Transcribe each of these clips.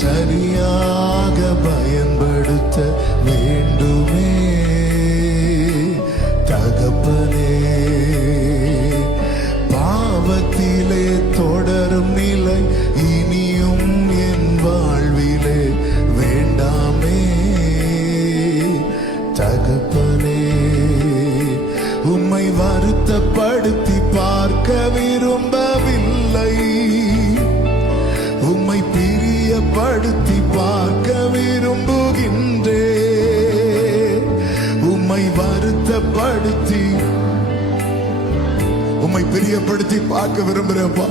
சரியாக பயன்படுத்த வேண்டுமே. தகப்பனே, பாவத்திலே தொடரும் நிலை இனியும் என் வாழ்விலே வேண்டாமே. தகப்பனே, உம்மை வருத்தப்படுத்தி பார்க்க விரும்பவில்லை. உம்மை பிரியப்படுத்தி பார்க்க விரும்புகின்றே. உம்மை வருத்தப்படுத்தி உம்மை பிரியப்படுத்தி பார்க்க விரும்புறப்பா.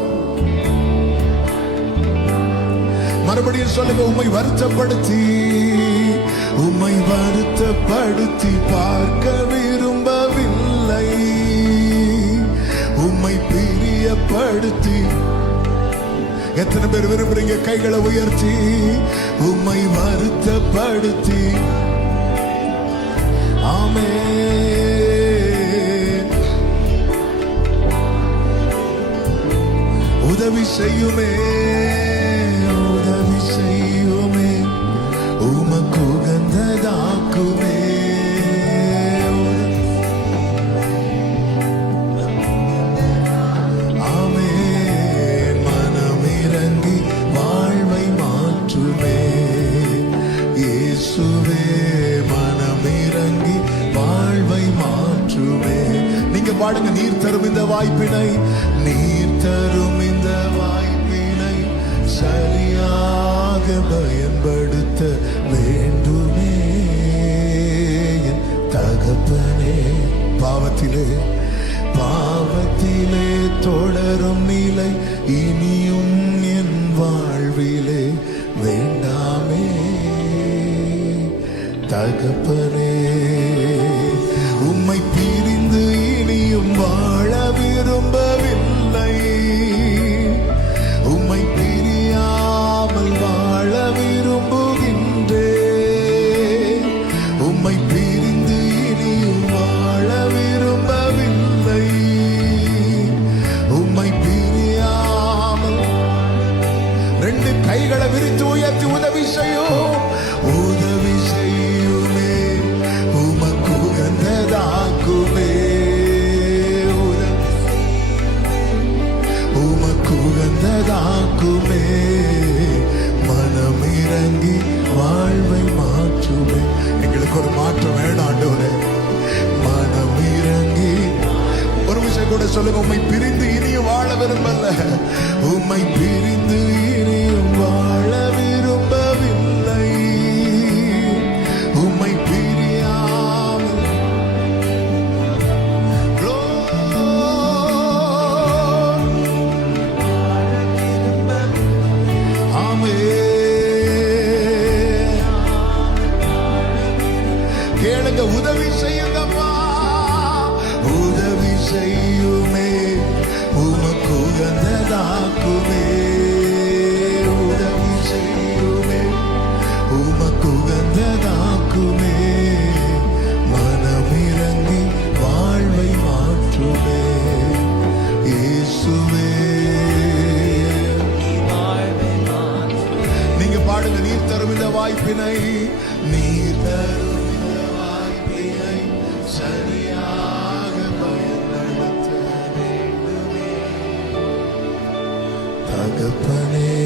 மறுபடியும் சொல்லுங்க, உம்மை வருத்தப்படுத்தி உம்மை வருத்தப்படுத்தி பார்க்க விரும்பவில்லை. உம்மை பிரியப்படுத்தி. எத்தனை பேர் விரும்புறீங்க? கைகளை உயர்த்தி உம்மை வருத்தப்படுத்தி. ஆமென். உதவி செய்யுமே, உதவி செய்யுமே, உமக்கு உகந்ததாக்குமே. ஆமென். மனமிரங்கி வாழ்வை மாற்றுமே. இயேசுவே, மனமிரங்கி வாழ்வை மாற்றுமே. நீங்க பாடுங்க, நீர் தரும் இந்த வாய்ப்பினை, நீர் தரும் இந்த வாய்ப்பினை சரியாக பயன்படுத்த வேண்டுமே. தகப்பனே, பாவத்திலே தொடரும் நிலை இனியும் என் வாழ்விலே வேண்டாமே. தகப்பனே, உம்மை பிரிந்து இனியும் வாழ விரும்பவில்லை. உம்மை பிரியாமல் வாழ விரும்புகின்றே. உம்மை பிரிந்து இனியும் வாழ விரும்பவில்லை. உம்மை பிரியாமல். ரெண்டு கைகளை விரித்து உயர்த்தி உதவி செய்யும். உதவி செய்யுமே, உமக்கு உகந்ததாக்குமே. உமக்கு உகந்ததாக்குமே. மனமிரங்கி வாழ்வை மாற்றுமே. எங்களுக்கு ஒரு மாற்றம் வேணும் ஆண்டவரே. மனமிரங்கி. ஒரு விஷயம் கூட சொல்லுங்க, உம்மை பிரிந்து இனியும் வாழ விரும்பல. உம்மை பிரிந்து இனியும் வாழ விரும்பவில்லை. உம்மை பிரியாமல். ஆமென். கேளுங்க, உதவி செய்யுங்கப்பா. உதவி செய்யுமே, உமக்கு உகந்ததாக்குமே. உதவி செய்யுமே, உமக்கு உகந்ததாக்குமே. மனமிரங்கி வாழ்வை மாற்றுமே. இயேசுவே, நீங்க பாடுங்க, நீர் தரும் இந்த வாய்ப்பினை, நீர் தரும் இந்த வாய்ப்பினை சரியாக பயன்படுத்த வேண்டுமே. தகப்பனே,